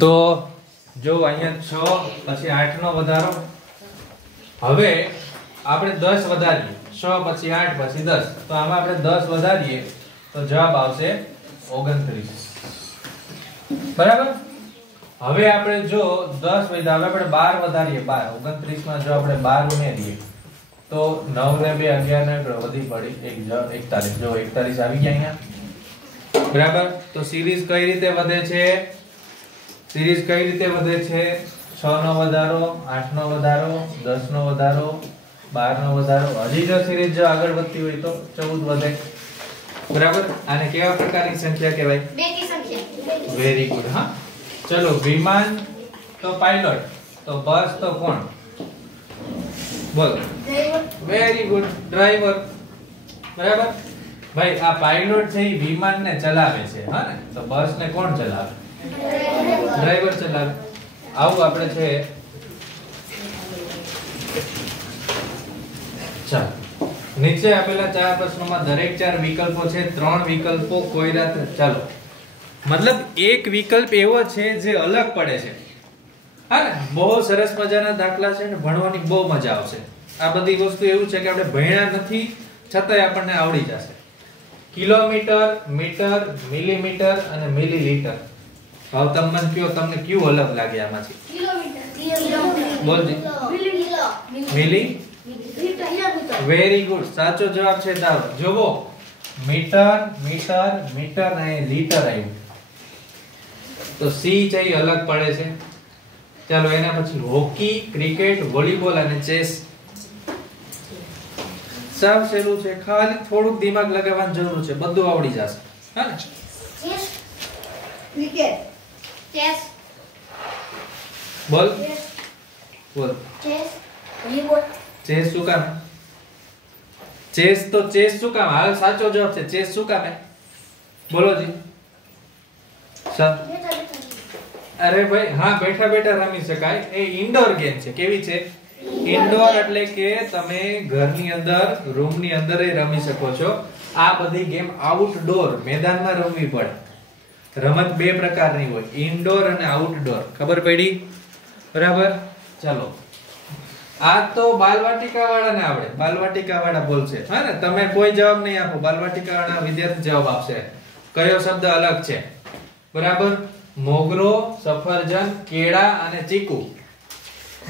તો જો અહીંયા 6 પછી 8 નો વધારો. હવે આપણે 10 વધારીએ 6 પછી 8 પછી 10 તો આમાં આપણે 10 વધારીએ તો જવાબ આવશે 29. બરાબર. હવે આપણે જો 10 વધ્યા હવે આપણે 12 વધારીએ 12 29 માં જો આપણે 12 ઉમેરીએ તો 9 ને 2 11 ને વધી પડી 41 જો 41 આવી ગયા અહીંયા. બરાબર. તો સિરીઝ કઈ રીતે વધે છે? સિરીઝ કઈ રીતે વધે છે? 6 નો વધારો 8 નો વધારો 10 નો વધારો 12 નો વધારો. હજી જો સિરીઝ જો આગળ વધતી હોય તો 14 વધે. બરાબર. આને કેવા પ્રકારની સંખ્યા કહેવાય? બેકી સંખ્યા. Very good. હા ચલો વિમાન તો પાયલોટ તો બસ તો કોણ? બોલો. Very good driver. બરાબર. ભાઈ આ પાયલોટ છે એ વિમાનને ચલાવે છે હા ને તો બસ ને કોણ ચલાવે? ડ્રાઈવર ચલાવે. આવું આપણે છે. ચાલો નીચે આપેલા 4 પ્રશ્નોમાં દરેક 4 વિકલ્પો છે. 3 વિકલ્પો કોઈરાત. ચાલો મતલબ એક વિકલ્પ એવો છે જે અલગ પડે છે હા ને બહુ સરસ મજાના દાખલા છે ને ભણવાની બહુ મજા આવશે. આ બધી વસ્તુ એવું છે કે આપણે ભણ્યા નથી છતાંય આપણને આવડી જશે. કિલોમીટર, મીટર, મિલીમીટર અને મિલીલીટર. હવે તમે મને કહો તમને કયું અલગ લાગે આમાંથી? કિલોમીટર. બોલજી. મિલી. Very good. સાચો જવાબ છે દાવ. જોવો મીટર, મીટર, મીટર અને લીટર આવ્યું. તો સી છે એ અલગ પડે છે. ચાલો એના પછી હોકી, ક્રિકેટ, વોલીબોલ અને ચેસ. સાવ સહેલું છે. ખાલી થોડુંક દિમાગ લગાવવાની જરૂર છે. બધું આવડી જશે. હા ને? ચેસ. ક્રિકેટ. ચેસ. બોલ. બોલ. ચેસ. વોલીબોલ. ચેસ શું કામ? ચેસ તો ચેસ શું કામ? હાલ સાચો જવાબ છે. ચેસ શું કામ? બોલો જી. સર અરે ભાઈ હા બેઠા બેઠા રમી શકાય. એ ઇન્ડોર ગેમ છે. કેવી છે? ઇન્ડોર એટલે કે તમે ઘરની અંદર રૂમની અંદર રમી શકો છો. આ બધી ગેમ આઉટડોર મેદાનમાં રમવી પડે. રમત બે પ્રકારની હોય ઇન્ડોર અને આઉટડોર. ખબર પડી? બરાબર. ચાલો આ તો બાલવાટિકા વાળાને આવડે. બાલવાટિકા વાળા બોલશે હા ને તમે કોઈ જવાબ નહીં આપો. બાલવાટિકા વાળા વિદ્યાર્થી જવાબ આપશે. કયો શબ્દ અલગ છે? બરાબર. મોગરો, સફરજન, કેળા અને ચીકુ.